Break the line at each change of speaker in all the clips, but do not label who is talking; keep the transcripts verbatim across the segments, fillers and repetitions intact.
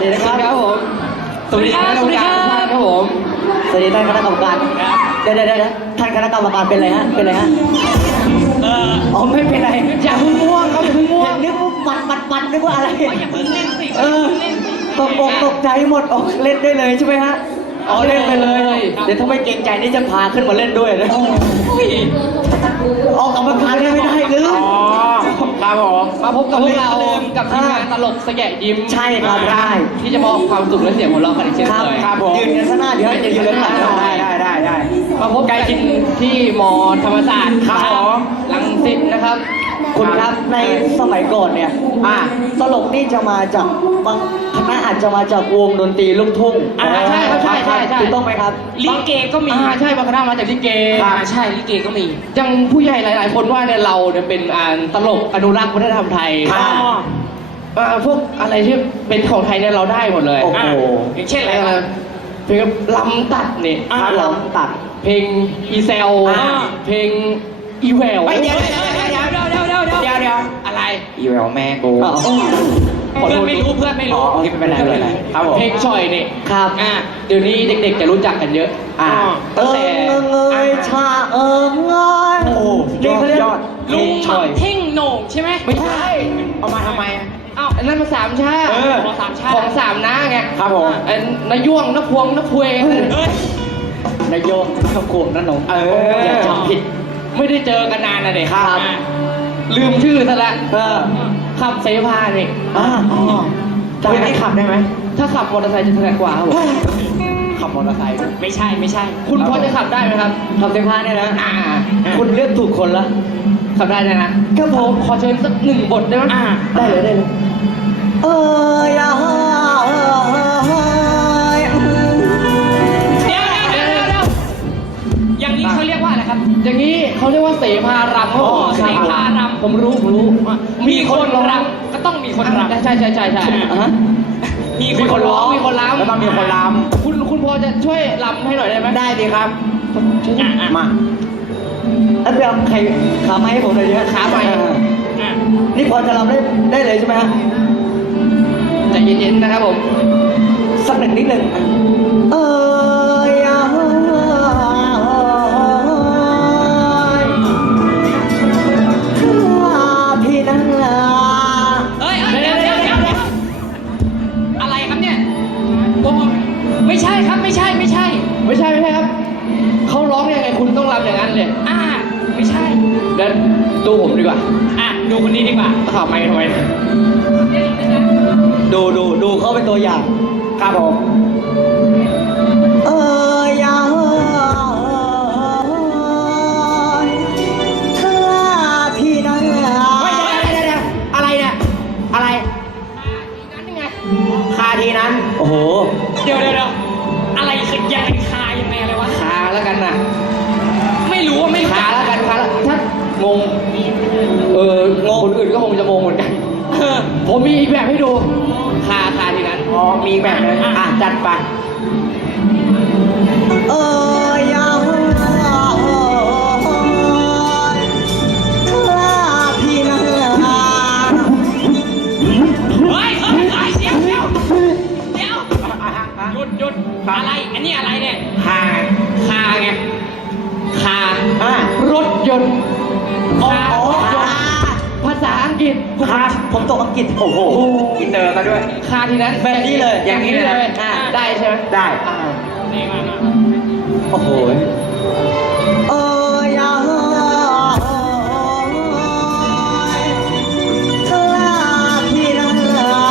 ดีนะครับครับผม
สวัสดีครับสวัสดีครับครับผม
สวัสดีท่านคณะกรรมการเดี๋ยวเดี๋ยวเดี๋ยวท่านคณะกรรมการเป็นไรฮะเป็นไรฮะเอออ๋อไม่เป็นไรอย่าเพิ่งง่วงครับอย่าเพิ่งง่วงนึกว่าปัดปัดปัดนึกว่าอะไรอย่าเพิ่งเล่นสิเออตกอกตกใจหมดออกเล่นได้เลยใช่ไหมฮะอ๋อเล่นไปเลยเดี๋ยวถ้าไม่เกรงใจนี่จะพาขึ้นมาเล่นด้วยนะออกกรรมการได้ไม่ได้หรือ
อ๋อครับผมมาพบกับพวกเรากับทีมงานตลกสแกะยิ้ม
ใช่ครับได้
ที่จะมอบความสุขและเสียงหัวเราะกันอีกเช่นเคย
ครับผมยืนกันข้างหน้าเดี๋ยวจะยืนกันข้างหลังได้ได้ได้ได้
มาพบกันที่มอธรรมศาสตร์ครับรังสิตนะครับ
คุณครับในสมัยก่อนเนี่ยอ่าตลกนี่จะมาจากบางคณะอาจจะมาจากวงดนตรีลูกทุ่ง
อ่าใช่ครับใช่ใช่ใช่
ถูกต้องไหมครับ
ลิเกก็มีอ่าใช่บางคณะมาจากลิเก
อ่าใช่ลิเกก็มี
ยังผู้ใหญ่หลายๆคนว่าเนี่ยเราเนี่ยเป็นอ่าตลกอนุรักษ์วัฒนธรรมไทยอ่าพวกอะไรที่เป็นของไทยเนี่ยเราได้หมดเลย
โอ้โห
อย่างเช่นอะไรนะเพลงลำตัดนี่
ลำตัด
เพลงอีเซลเพลงอีแวว
เดี๋ยวเดี๋ยวเดี๋ยวเดี๋ยวเดี๋ยวเดี๋ยวเดี๋ยวเดี๋ยว
อะไร
อีแววแม่กู
เพื่อนไม่รู้เพื่อนไม่รู้
ไม่เป็นไรไม่เป็นไรครับผม
เพลงช่อยนี่
ครับ
อ่าเดี๋ยวนี้เด็กๆจะรู้จักกันเยอะ
อ่าตั้งแต่เงยชาเอิงเงยโอ้ยอดยอด
ลุงช่อยเท่งโหน่งใช่ไหม
ไม่ใช่เอามาทำไม
อ้าวนั่นมันสามชาติของสามชาติของสามน้าไง
ครับผม
นายย่วงนพวงนพเวง
นายโยงนพวงนั่นหนงเอออย่าจำผิด
ไม่ได้เจอกันนานนะเด็ก
ครับ
ลืมชื่อซะแล้ว
เออ
ขับเสพานี่
อ่าจะให้ขับได้ไหม
ถ้าขับมอเตอร์ไซค์จะถนัดกว่าครับผม
ขับมอเตอร์ไซค์
ไม่ใช่ไม่ใช่คุณพอจะขับได้ไหมครับ
ขับเสพาเนี่ยนะ
อ่า
คุณเลือกถูกคนละ
ขับได้นะ
ก็ผม
ขอเชิญสักหนึ่งบทได้ไหม
ได้เลยได้เลยเอออย่า
อย่างนี้เขาเรียกว่าอะไรครับอย่างนี้เขาเรียกว่าเสภารำครับผมเสภารำผมรู้ผมรู้มีคนรำก็ต้องมีคนรำใช่ใช่ใช่ใช่มีคนร้องมีคนรำ
แล้วต้องมีคนร
ำคุณคุณพอจะช่วยรำให้หน่อยได้ไหม
ได้ดีครับมาแล้วไปเอาใครขาไม้ให้ผมเลยเยอะ
ขาไม้
นี่พอจะรำได้ได้เลยใช่ไหมฮะ
ใจเย็นๆนะครับผม
สักหนึ่งนิดหนึ่งเอออย่าพี่นั่งลา
เฮ้ยเดี๋ยวเดี๋ยวเดี๋ยวอะไรครับเนี่ยไม่ใช่ครับไม่ใช่ไม่ใช่ไม่ใช่ไม่ใช่ครับเขาร้องยังไงคุณต้องรำอย่างนั้นเลยอ่าไม่ใช่เดี๋ยวดูผมดีกว่าอ่ะดูคนนี้ดีกว่าข่าวไม่ทำไม
ดูดูดูเขาเป็นตัวอย่าง
ครับผม
เอออย่าถ้าพี่นั่งลา
ไม่ใช่เดี๋ยวเดี๋ยวอะไรเนี่ยอะไรนั้นยังไงคาทีนั้น
โอ้โห
เดี๋ยวเดี๋ยวเดี๋ยวอะไรคือยังไงคายังไงอะไรวะคาแล้วกันนะไม่รู้ว่าไม่คาแล้วกันคาแล้วถ้างงเอองงคนอื่นก็คงจะงงเหมือนกันผมมีอีกแบบให้ดูคาคาทีนั้น
อ๋อมีแบบนึงอ่ะจัดไปเอออย่าถ้าพี่นั่งลา
เฮ้ยเฮ้ยเฮ้ยเดี๋ยวเดี๋ยวเดี๋ยวหยุดหยุดอะไรอันนี้อะไรเนี่ย
คา
คาไงคา
อ่ะ
รถยนต์คารถยนต์ภาษาอังกฤษ
คาผมตกอังกฤษโอ้โหอินเตอร์มาด้วย
คาทีนั้น
แบบนี้เลย
อย่างนี้เลยได้ใช่ไหม
ได้โอ้โหเอออย่าถ้าพี่นั่งลา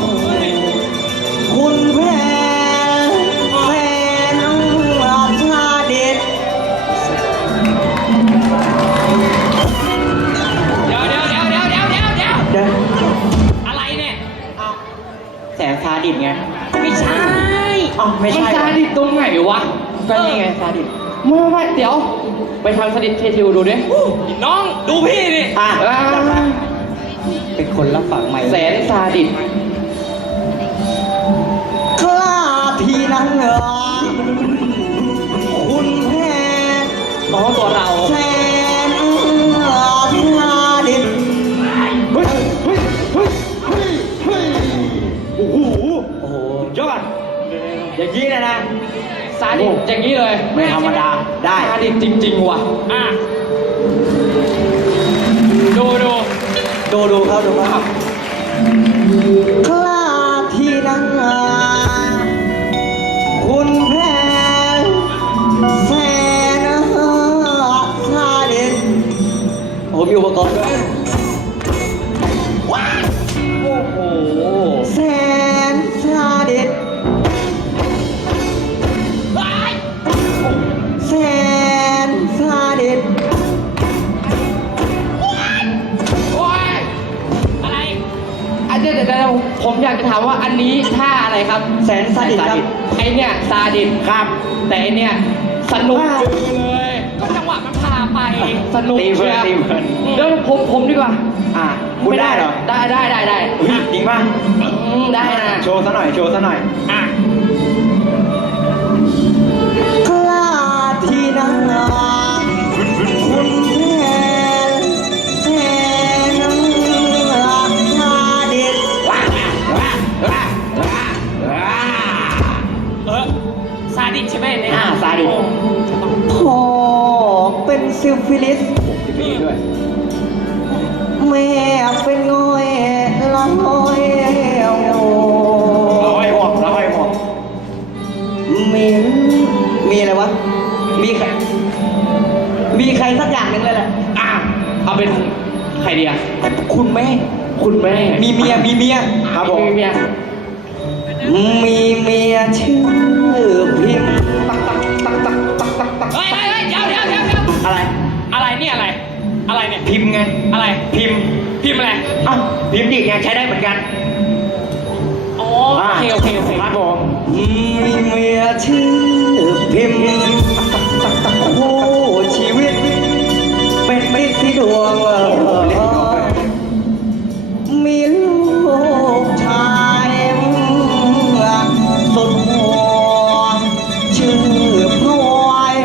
คุณแพ้แฟนอาชาเด็ด
เดี๋ยวเดี๋ยวเดี๋ยวเดี๋ยวเดี๋ยวเดี๋ยวเดี๋ยว
เดี๋ยว
อะไรเนี่ย
แสงซาดิสไง
ไม่ใช่
อ๋อไม่ใช่
มันซาดิสตรงไหนวะ
ก็นี่ไงซาดิส
ไม่ไม่เดี๋ยวไปทำซาดิสเคทิวดูดิน้องดูพี่ดิ
อ่ะเป็นคนรับฝังใหม่
แสนซาดิส
กล้าพี่นั่งเหรอคุณแพ้
อ๋อตัวเรา
แสนซาดิสเฮ้ยเฮ้ยเฮ้ยเฮ้ยเฮ้ยโอ้โหโอ้โห
อย่างนี้เลย
ไม่ธรรมดาได้
ซาดิสจริงๆว่ะอ่ะดูดู
ดูดูเขาดูเขาคลาที่นั่งคุณแพ้แสนซาดิสผมมีอุปกรณ์ด้วยโอ้โหแสนซาดิสแสนซาดิส
โอ้ยอะไรอันเดี๋ยวเดี๋ยวเดี๋ยวผมอยากจะถามว่าอันนี้ท่าอะไรครับ
แสนซาดิสครับ
ไอเนี่ยซาดิสครับ แต่ไอเนี่ยสนุกเลยก็จังหวะมันพาไปสนุก
ตีเพลินตีเพลิน
เดี๋ยวผมผมดีกว่า
อ่ะคุณได้เหรอ
ได้ได้ได้ได้
เฮ้ยจริงป่ะ
อืมได้นะ
โชว์ซะหน่อยโชว์ซะหน่อย
อ่ะ
กล้าที่นั่งคุณแพ้แสนซาดิส
ว้าว้าว้าว้าว้าเออซาดิสใช่ไหมเนี่ย
อ่าซาดิสพ่อเป็นซิฟิลิส
มีด้วย
แม่เป็นง่อยละห้อยโอ้
ร้อยหกร้อยหก
มีมีอะไรวะ มีใคร มีใครสักอย่างหนึ่งเลยแหละ
อ่ะเอาเป็นใครดีอ่ะ
คุณแม่
คุณแม่
มีเมีย มีเมีย
ครับผมมีเมีย
มีเมียชื่อพิมพ์
ตักตักตักตักตักตักตักเฮ้ยเฮ้ยเฮ้ยเดี๋ยวเดี๋ยวเดี๋ยวเดี๋ยว
อะไร
อะไรเนี่ยอะไร อะไรเนี่ย
พิมพ์ไง
อะไร
พิมพ์
พิมพ์อะไร
อ้าวพิมพ์ดิไงใช้ได้เหมือนกัน
อ๋อโอเคโอเคโอเคครับผม
มีเมียชื่อพิมพ์คู่ชีวิต เป็นมิตรที่ดวงมีลูกชายสุดหัวชื่อพลอย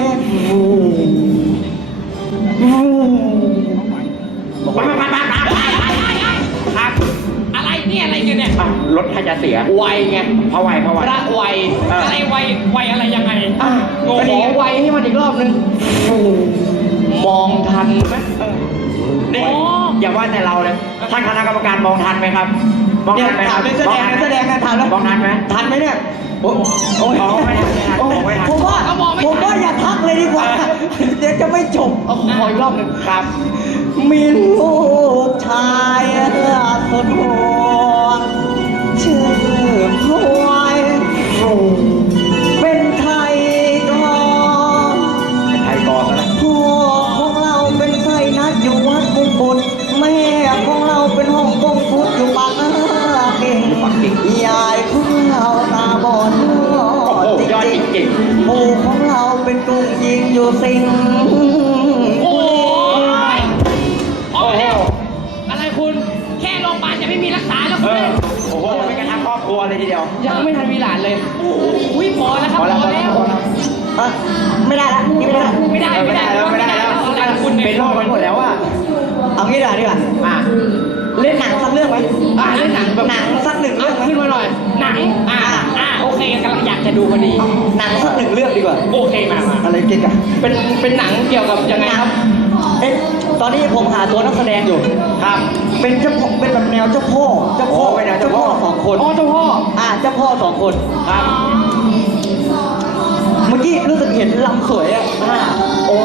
บอกว่า
ครับ อะไรเนี่ยอะไรเนี่ยเนี่ย
รถถ้าจะเสีย
ไวไง
พระไวพระไว
พระไว
เอออ
อะไรไวไวอะไรยังไง
อ่ะ
โง่
ก็ดี
ขอไวให้มันอีกรอบนึงมองทันไหม
นี่
อ๋อ
อย่าว่าแต่เราเลยท่านคณะกรรมการมองทันไหมครับมองทันไหมครับ
เนี่ยถามนักแสดงนักแสดงนะทันไหม
มองทันไหม
ทันไหมเนี่ย
โอ้โอ้ยไม่ทันไม่ทัน
โอ้
ไม่ทัน
ผมว่า
เขามองไม่
ผม
ทั
ว่าน อย่าทักเลยดีกว่า เดี๋ยวจะไม่จบ
เอาขออีกรอบหนึ่ง
ครับ
มีลูกชายสุดหัวชื่อพลอยเป็นไทยก่อน
ไทยกอซะแล้ว
พ่อของเราเป็นไส้นัดอยู่วัดมงกุฎแม่ของเราเป็นห้องกงพุทธอยู่ปากเก่งยายของเราตาบอด
โอ้โหยอดจริง
ปู่ของเราเป็นกรุงยิงอยู่สิงห์
โอ้ยโอ้ยอะไรคุณแค่โรงพยาบาลจะไม่มีรักษาแล้ว
ๆเอ
คุณ
อโอ้โหเป็นกระทั่งครอบครัวเลยทีเดียว
ยังไม่ทันมีหลานเลยโอ้ยพอแล้วครับพอแล้ว
อ่ะไม่ได้ละนี่ไม่ได้ละ
ไม่ได้ไม่ได้
แล้วไม่ได้แล้ว
อะไรคุณ
เป็นโรคไปหมดแล้วอ่ะ
เอางี้ดีกว่าดีกว่า
อ่ะ
เล่นหนังสักเรื่องไหม
อ่าเล่นหนังแบบ
หนังสักหนึ่งเรื่องไหม
ขึ้นมาหน่อยหนังอ่าอ่าโอเคกำลังอยากจะดูพอดี
หนังสักหนึ่งเรื่องดีกว่า
โอเคมามา
อะไรเก่งอะ
เป็นเป็นหนังเกี่ยวกับยังไงครับ
เอ๊ะตอนนี้ผมหาตัวนักแสดงอยู่
ครับ
เป็นเจ้าพ่อเป็นแบบแนวเจ้าพ่อเจ้าพ่อ
โอ้เป็นแนวเจ้าพ่อ
สองคน
อ๋อเจ้าพ่อ
อ่ะเจ้าพ่อสองคนครับเมื่อกี้รู้สึกเห็นลำสวยอ่ะอ่าโอ้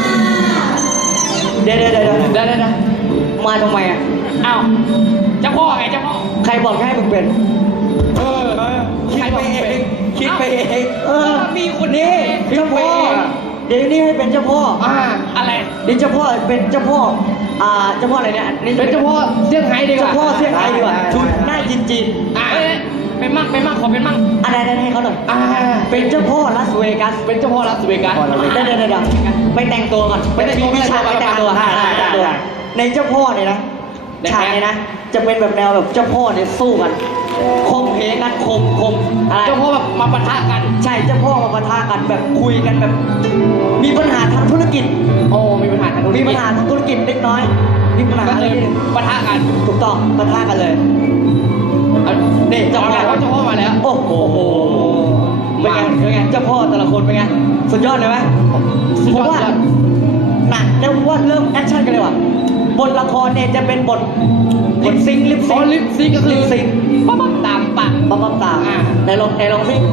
เดี๋ยวเดี๋ยวเดี๋ยวเดี๋ยว
ได้ได้ได้
มาทำไมอ่ะ
อ้าวเจ้าพ่อไงเจ้าพ่อ
ใครบอกให้มึงเป็น
เออ
คิดไปเองคิดไปเองเออ
มีคน
นี่
นี้
เจ้าพ่อเดี๋ยวนี้ให้เป็นเจ้าพ่อ
อ่าอะไร
เดี๋ยวเจ้าพ่อเป็นเจ้าพ่ออ่าเจ้าพ่ออะไรเนี่ยนี่
เป็นเจ้าพ่อเซี่ยงไฮ้ดีกว่า
เจ้าพ่อเซี่ยงไฮ้ดีกว่าชุดหน้าจีนจีน
อ่าเอ้ยเป็นมั่งเป็นมั่งขอเป็นมั่ง
ๆอะไรนั่นให้เขาหน่อย
อ่า
เป็นเจ้าพ่อลาสเวกัส
เป็นเจ้าพ่อลาสเวกัส
เดี๋ยวเดี๋ยวเดี๋ยวไปแต่งตัวก่อน
ไปแต่งตัว
มีฉาก
ไป
ไป
แต่
แต่
ง
ง
ตั
ตัว ว
ได้ได้ได้
ได้ในเจ้าพ่อเนี่ยนะ
ได้
ฉากเนี่ยนะ จะเป็นแบบแนวแบบเจ้าพ่อเนี่ยสู้กันคมเพกันคมคมอะไร
เจ้าพ่อแบบมาปะทะกัน
ใช่เจ้าพ่อมาปะทะกันแบบคุยกันแบบ มีปัญหาทางธุรกิจ
โอ้มีปัญหาทางธุร
มี
กิจ
ปัญหาทางธุรกิจเล็กน้อย มีปัญหา
ก็
อะไร
เลย
นิดนึง
ปะทะกัน
ถูกต้องปะทะกันเลย
เอา
นี่
เจ้า
เจ้า
พ่อ
พ่อ
เจ้าพ่อมาแล้ว
โอ้โห
โอ้โห
เป็นไงเป็นไงเจ้าพ่อแต่ละคนเป็นไงสุดยอดเลยไหมผมว่าหนังแล้วว่าเริ่มแอคชั่นกันเลยว่ะบทละครเนี่ยจะเป็นบทบทซิงลิปซิ
อ๋
ง
อลิปซิงก็คือ
ลิปซิง
ปั๊บปั๊บตามปาก
ปั๊มปั๊มตาม
อ่า
ไหนลองไหนลองซิ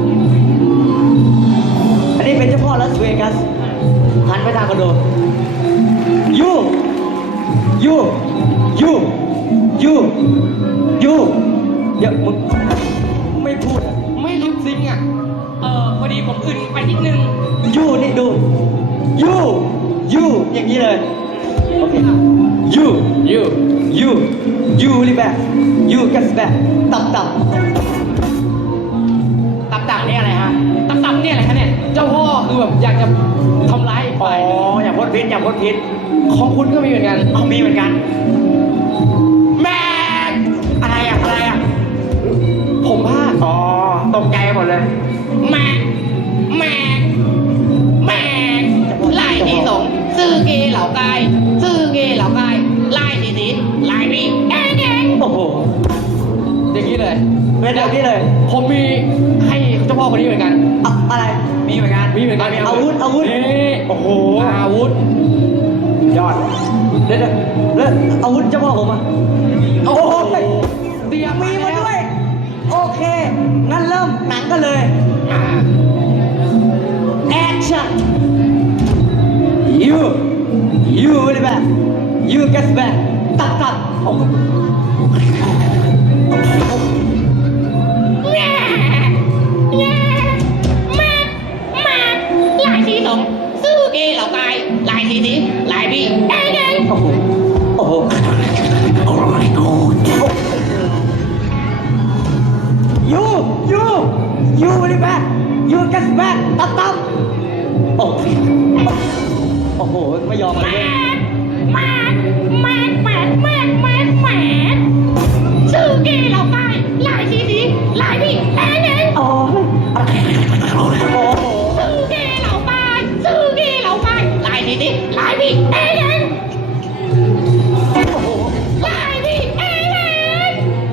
อันนี้เป็นเจ้าพ่อลาสเวกัสหันไปทางคอนโดยูยูยูยูยูเดี๋ยวมึงไม่พูดอะ
ไม่ลิปซิงอ่ะ เออพอดีผมอึนไปนิดนึง
ยูนี่ดูยูยูอย่างนี้เลยโอเคยู
ยู
ยูยูรีแบกยูกัสแบกตับตับ
ตับตับนี่อะไรฮะ ตับตับนี่อะไรคะเนี่ย เจ้าพ่อคือแบบอยากจะทำร้ายอีก
อ๋อ
ฝ่าย
อย่าพ่นพิษอย่าพ่นพิษ
ของคุณก็มีเหมือนกัน
เอามีเหมือนกัน
แม่ง
อะไรอะอะไรอะ
ผมพลาด
อ๋อตกใจหมดเลย
แม่งแม่งแม่งไล่ที่สงซื่อเกเหล่ากายซื่อเกเหล่ากายไล่ที่สีไล่พี่แองแอง
โอ้โห
อย่างนี้เลย
เป็นแบบนี้เลย
ผมมีให้เจ้าพ่อคนนี้เหมือนกัน
อะอะไรมีเหมือนกัน
มีเหมือนกัน
อาวุธอาวุธ
นี่
โอ้โห
อาวุธ
ยอดเดี๋ยวเดี๋ยวแล้วอาวุธเจ้าพ่อผมอะ
โอ้
โอ้
โห
โห
เตรียม
มีมา
แล้ว
ด้วย โอเค งั้นเริ่มหนังกันเลย
อ่า
Action You You really bad You get back ตับตับโอ้โห
แง่แง่แม่แม่ไล่ที่สงซื่อเกเหล่ากายไล่ที่สีไล่พี่แองแอง
โอ้โหโอ้โห You You You really bad You get back ตับตับโอ้โหโอ้โหไม่ยอมมาเลย
แม่แม่แม่แม่แม่แม่ซื่อเกเหล่ากายไล่ที่สีไล่พี่แองแอง
โอ้ยอะไรโอ้โห
ซื่อเกเหล่ากายซื่อเกเหล่ากายไล่ที่สีไล่พี่แองแอง
โอ้โห
ไล่พี่แองแอง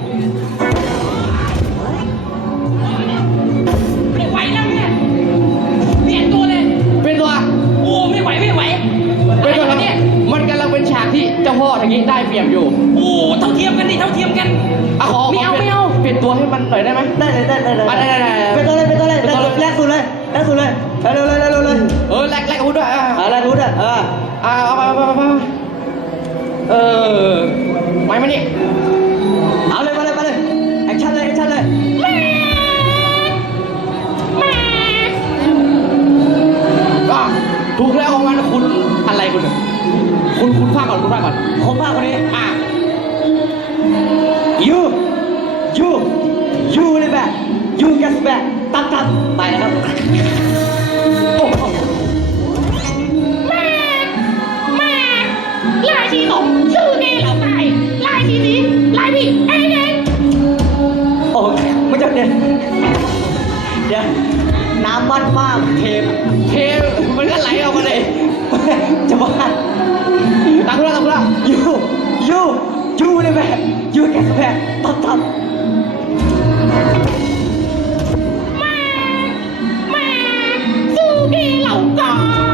ไม่ไหวแล้วเนี่ยเปลี่ยนตัวเลยเป็นตัวโอ้ไม่ไหวไม่ไหวเป็นตัวครับเนี่ยมันกำลังเป็นฉากที่เจ้าพ่อทางนี้ได้เปรียบอยู่โอ้เท่าเทียมกันดิเท่าเทียมกันอ่ะขอไม่เอาไม่เอาเปลี่ยนตัวให้มันหน่อยได้ไหม
ได้เลยได้เลยได้
อ่ะได้ได้ได้
เป็นตัวเลยเป็นตัวเลยเป็นตัวเลยแรกสุดเลยแรกสุดเลยเร็วเร็วเร็วเร็วเลย
เออแลกแลกอาวุธด้วยอ่ะ
อะไรรู้อ่ะเออ
อ่ะเอามาเอามาเอามาเออไปมานี่
เอาเลยมาเลยมาเลยแอคชั่นเลยแอคชั่นเลย
อ่ะถูกแล้วของมันคุณอะไรคุณเนี่ยคุณคุณพากก่อนคุณพากก่อน
ผมพาคนนี้
อ่ะ
ยูยูยูเลยแบบยูกัสแบบตับตับไปนะครับโอ้โห
แม่แม่ลายที่สองชื่อเกเหล่าไก่ลายที่สีลายพี่เองเอง
โอ้ไม่จบเดี๋ยวเดี๋ยวน้ำมันมากเทม
เทมันก็ไหลออกมาเลย
จะบ้า
ตังคุณละตังคุณละ
ยูยูยูเลยแบบยูกัสแบบตับตับ
แม่แม่ชื่อเกเหล่าไก่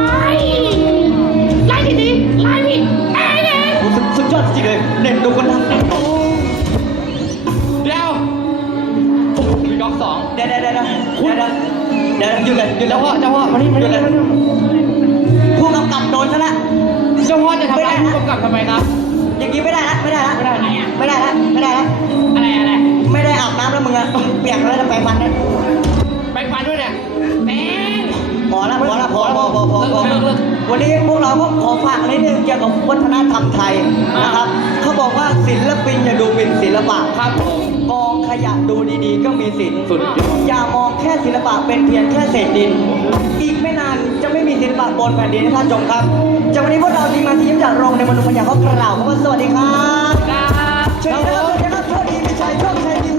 ลายที่สีลายพี่เองเอง
โอ้สุดสุดยอดจริงเลยเน็ตดูคนทำ
เดี๋ยวโอ้โหมีก๊อกสอง
เดี๋ยวเดี๋ยวเดี๋ยวเดี๋ยวเดี๋ยวหยุดเลยหยุดเล
เจ้าย พ่อเจ้าพ่อมานี่มานี่มานี่
ผู้กำกับโดนซะละ
เจ้าพ่อจะทำร้ายผู้กำกับทำไมครับ
อย่างนี้ไม่ได้ละไม่ได้ละ
ไม่ได้ไหนอ่ะ
ไม่ได้ละไม่ได้ละ
อะไรอะไร
ไม่ได้อาบน้ำแล้วมึงอะเปียกแล้วจะไปมันเนี่ย
แบ่งฟันด้วยเนี่ยแม่ง
พอละพอละพอพอพอพอพอ
เลิกเลิกเลิก
วันนี้พวกเราก็ขอฝากนิดนึงเกี่ยวกับวัฒนธรรมไทยนะครับเขาบอกว่าศิลปินอย่าดูหมิ่นศิลปะ
ครับผม
กองขยะดูดีๆ ก็มีศิลป์
สุดยอด
อย่ามองแค่ศิลปะเป็นเพียงแค่เศษดิน อีกไม่นานจะไม่มีศิลปะบนแผ่นดินให้ท่านชมครับจากวันนี้พวกเราทีมงานทีมจากโรงในมนุษย์ปัญญาเขากล่าวคำว่าสวัสดีครับ
ครับ
เชิญครับสวัสดีครับโชคดีมีชัยโชคชัยมี